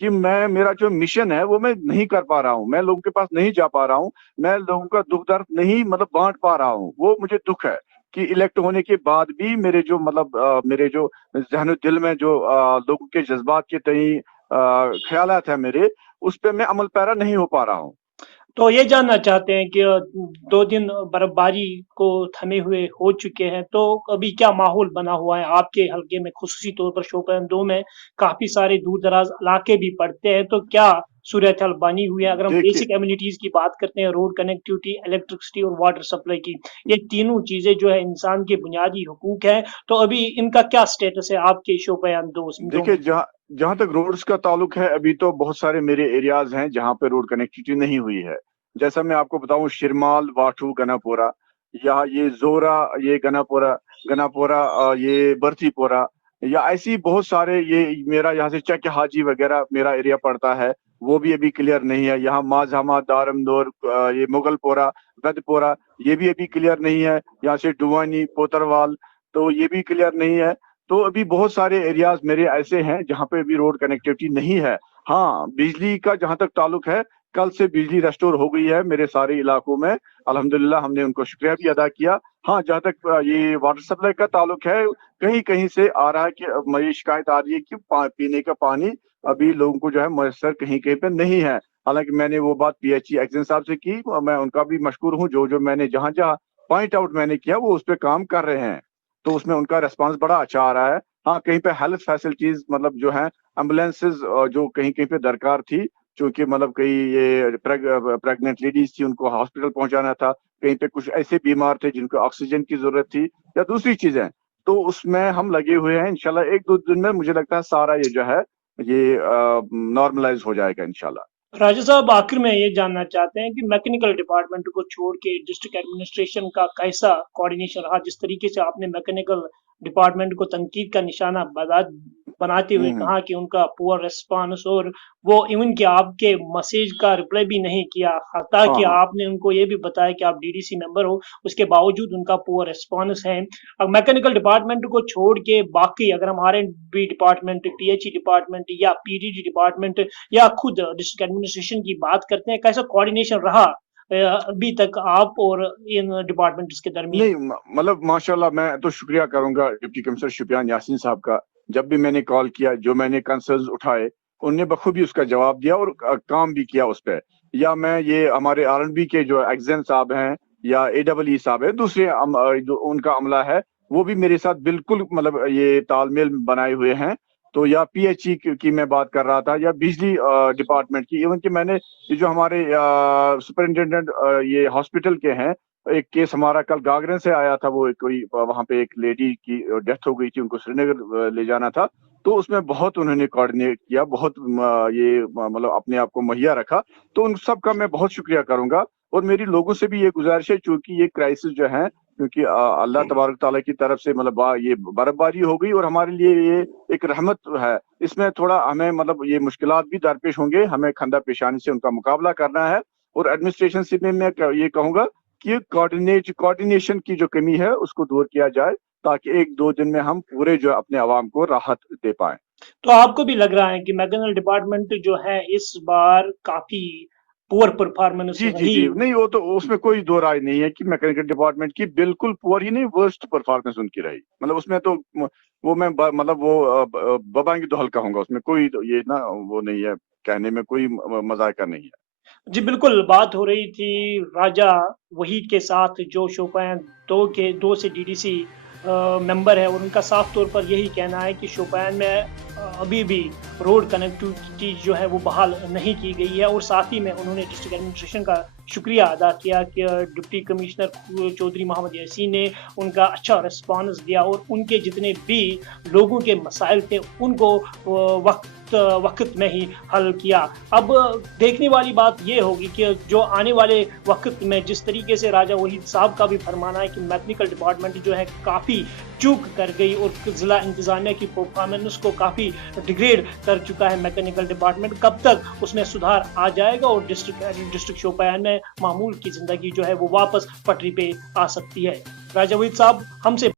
کہ میں میرا جو مشن ہے وہ میں نہیں کر پا رہا ہوں, میں لوگوں کے پاس نہیں جا پا رہا ہوں, میں لوگوں کا دکھ درد نہیں بانٹ پا رہا ہوں. وہ مجھے دکھ ہے کہ الیکٹ ہونے کے بعد بھی میرے جو میرے جو ذہن و دل میں جو لوگوں کے جذبات کے تئیں خیالات ہیں میرے, اس پہ میں عمل پیرا نہیں ہو پا رہا ہوں. تو یہ جاننا چاہتے ہیں کہ 2 دن برف باری کو تھمے ہوئے ہو چکے ہیں, تو ابھی کیا ماحول بنا ہوا ہے آپ کے حلقے میں, خصوصی طور پر شوپین 2 میں کافی سارے دور دراز علاقے بھی پڑتے ہیں, تو کیا صورتحال بنی ہوئی ہے؟ اگر ہم دیکھیے بیسک ایمینٹیز کی بات کرتے ہیں, روڈ کنیکٹیوٹی, الیکٹرسٹی اور واٹر سپلائی کی, یہ تینوں چیزیں جو ہے انسان کے بنیادی حقوق ہیں, تو ابھی ان کا کیا سٹیٹس ہے آپ کے شوپیان 2 دیکھیے, میں؟ جہاں تک روڈز کا تعلق ہے, ابھی تو بہت سارے میرے ایریاز ہیں جہاں پہ روڈ کنیکٹیوٹی نہیں ہوئی ہے. جیسا میں آپ کو بتاؤں, شرمال, واٹھو, گناپورا, یا یہ زورا, یہ گناپورا, یہ برتی پورا, یا ایسی بہت سارے, یہ میرا یہاں سے چک حاجی وغیرہ میرا ایریا پڑتا ہے, وہ بھی ابھی کلیئر نہیں ہے. یہاں ماجھاما, دارمدور, یہ مغل پورا, ود پورا, یہ بھی ابھی کلیئر نہیں ہے. یہاں سے ڈوانی, پوتروال, تو یہ بھی کلیئر نہیں ہے. تو ابھی بہت سارے ایریاز میرے ایسے ہیں جہاں پہ ابھی روڈ کنیکٹیوٹی نہیں ہے. ہاں, بجلی کا جہاں تک تعلق ہے, کل سے بجلی ریسٹور ہو گئی ہے میرے سارے علاقوں میں, الحمدللہ, ہم نے ان کو شکریہ بھی ادا کیا. ہاں, جہاں تک یہ واٹر سپلائی کا تعلق ہے, کہیں کہیں سے آ رہا ہے کہ مجھے شکایت آ رہی ہے کہ پینے کا پانی ابھی لوگوں کو جو ہے میسر کہیں کہیں پہ نہیں ہے. حالانکہ میں نے وہ بات پی ایچ ای ایکسن صاحب سے کی, میں ان کا بھی مشکور ہوں, جو میں نے جہاں جہاں پوائنٹ آؤٹ میں نے کیا وہ اس پہ کام کر رہے ہیں, تو اس میں ان کا ریسپانس بڑا اچھا آ رہا ہے. ہاں, کہیں پہ ہیلتھ فیسلٹیز جو ہیں, ایمبولینسز جو کہیں کہیں پہ درکار تھی, چونکہ کئی یہ پریگننٹ لیڈیز تھی, ان کو ہاسپٹل پہنچانا تھا, کہیں پہ کچھ ایسے بیمار تھے جن کو آکسیجن کی ضرورت تھی یا دوسری چیزیں, تو اس میں ہم لگے ہوئے ہیں. انشاءاللہ 1-2 دن میں مجھے لگتا ہے سارا یہ جو ہے یہ نارملائز ہو جائے گا انشاءاللہ. راجہ صاحب, آخر میں یہ جاننا چاہتے ہیں کہ میکینیکل ڈپارٹمنٹ کو چھوڑ کے ڈسٹرکٹ ایڈمنسٹریشن کا کیسا کوارڈینیشن رہا؟ جس طریقے سے آپ نے میکینیکل ڈپارٹمنٹ کو تنقید کا نشانہ بناتے ہوئے ہوں کہا کہ ان کا پور ریسپانس, اور وہ ایون کہ آپ کے میسیج کا رپلائی بھی نہیں کیا, حتیٰ ہاں کہ ہاں آپ نے ان کو یہ بھی بتایا کہ آپ ڈی ڈی سی ممبر ہو, اس کے باوجود ان کا پور ریسپانس ہے. اب میکینیکل ڈپارٹمنٹ کو چھوڑ کے باقی اگر ہم R and B department, P H E department یا پی ڈی ڈی ڈپارٹمنٹ یا خود ڈسٹرکٹ ایڈمنسٹریشن کی بات کرتے ہیں, کیسا کوارڈینیشن رہا ابھی تک آپ اور ان ڈپارٹمنٹس کے درمیان؟ نہیں, ماشاءاللہ, میں تو شکریہ کروں گا ڈپٹی کمشنر شوپیان یاسین صاحب کا. جب بھی میں نے کال کیا, جو میں نے کنسرنز اٹھائے, انہوں نے بخوبی اس کا جواب دیا اور کام بھی کیا اس پہ. یا میں یہ ہمارے آر این بی کے جو ایگزین صاحب ہیں یا اے ڈبل ای صاحب ہیں, دوسرے جو ان کا عملہ ہے, وہ بھی میرے ساتھ بالکل یہ تال میل بنائے ہوئے ہیں. تو یا پی ایچ ای کی میں بات کر رہا تھا, یا بجلی ڈپارٹمنٹ کی, ایون کہ میں نے یہ جو ہمارے سپرنٹینڈنٹ یہ ہاسپٹل کے ہیں, ایک کیس ہمارا کل گاگرن سے آیا تھا, وہ کوئی وہاں پہ ایک لیڈی کی ڈیتھ ہو گئی تھی, ان کو سری نگر لے جانا تھا, تو اس میں بہت انہوں نے کوآرڈینیٹ کیا, بہت یہ اپنے آپ کو مہیا رکھا. تو ان سب کا میں بہت شکریہ کروں گا. اور میری لوگوں سے بھی یہ گزارش ہے, چونکہ یہ کرائسس جو ہے, کیونکہ اللہ تبارک تعالیٰ کی طرف سے یہ برف باری ہو گئی, اور ہمارے لیے یہ ایک رحمت ہے. اس میں تھوڑا ہمیں یہ مشکلات بھی درپیش ہوں گے, ہمیں خندہ پیشانی سے ان کا مقابلہ کرنا ہے. اور ایڈمنسٹریشن سے میں یہ کہوں گا کہ کوارڈینیشن کی جو کمی ہے اس کو دور کیا جائے, تاکہ 1-2 دن میں ہم پورے جو اپنے عوام کو راحت دے پائیں. تو آپ کو بھی لگ رہا ہے کہ میکینیکل ڈپارٹمنٹ جو ہے اس بار کافی پور پرفارمنس جی جی رہی؟ جی, نہیں, وہ تو اس میں کوئی دو رائے نہیں ہے کہ میکینیکل ڈپارٹمنٹ کی بالکل پور ہی نہیں, ورسٹ پرفارمنس ان کی رہی. اس میں تو وہ میں وہ ببانگی دو ہلکا ہوں گا, اس میں کوئی یہ نا وہ نہیں ہے, کہنے میں کوئی مذائقہ نہیں ہے. جی بالکل, بات ہو رہی تھی راجہ وحید کے ساتھ, جو شوپیان 2 سے ڈی ڈی سی ممبر ہے, اور ان کا صاف طور پر یہی کہنا ہے کہ شوپیان میں ابھی بھی روڈ کنیکٹیوٹی جو ہے وہ بحال نہیں کی گئی ہے. اور ساتھ ہی میں انہوں نے ڈسٹرکٹ ایڈمنسٹریشن کا شکریہ ادا کیا کہ ڈپٹی کمشنر چودھری محمد یاسین نے ان کا اچھا ریسپانس دیا, اور ان کے جتنے بھی لوگوں کے مسائل تھے ان کو وقت میں ہی حل کیا. اب دیکھنے والی بات یہ ہوگی کہ جو آنے والے وقت میں جس طریقے سے راجہ وحید صاحب کا بھی فرمانا ہے کہ میکینیکل ڈپارٹمنٹ جو ہے کافی چوک کر گئی, اور ضلع انتظامیہ کی پرفارمنس کو کافی ڈیگریڈ کر چکا ہے میکینیکل ڈپارٹمنٹ, کب تک اس میں سدھار آ جائے گا اور ڈسٹرکٹ شوپیان میں معمول کی زندگی جو ہے وہ واپس پٹری پہ آ سکتی ہے؟ راجہ وحید صاحب, ہم سے